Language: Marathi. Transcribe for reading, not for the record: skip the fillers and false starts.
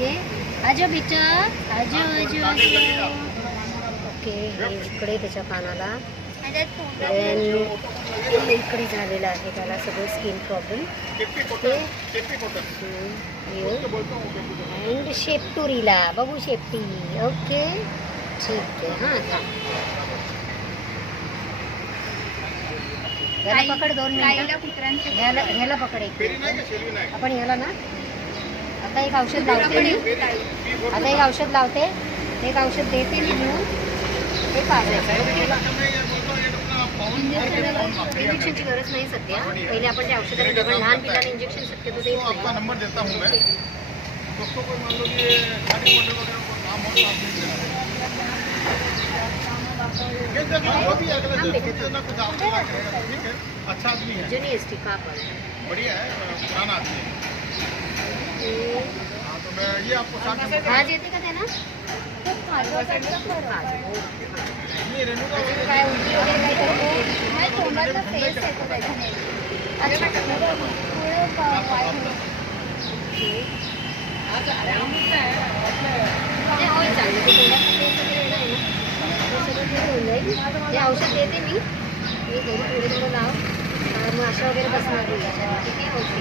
ओके आजो बेटा आजो आजो आजो. ओके हे इकडे त्याच्या कानाला इकडे झालेलं आहे त्याला सगळं स्किन प्रॉब्लेम. ओके अँड शेपटुरीला बघू शेपटी. ओके ठीक आहे. हां याला पकड 2 मिनिटं. ह्याला पकड एक मिनिट. आपण ह्याला ना आता एक औषध लावते मी. आता एक औषध लावते. एक औषध देते मी घेऊन हे पाजायचं. इंजेक्शनची गरज नाही सध्या. पहिले आपण त्या औषधाने दगड लहान पिल्लांना इंजेक्शन शक्यतो देत नाही. आपका नंबर देता हूँ मैं. दोस्तों कोई मान लो कि गाड़ी मोटर वगैरह को काम हो तो आप भेज देना. वो भी अगला देना कुछ आप ठीक है. अच्छा आदमी है. जुनी एस टी का पण बढ़िया है. पुराना आदमी है. हाँ तो मैं ये आपको साथ आज येते का त्यांना ये रेनू का काय उलटी वगैरे काय करतो नाही तोंडाचा फेस येतो त्याच्याने. होय चांगलं ते तोंडाचा फेस वगैरे येणार आहे ना सगळं ठीक होऊन जाईल. हे औषध देते मी. घरी थोडं थोडं लाव. मग अशा वगैरे बसणार नाही. ठीक आहे. ओके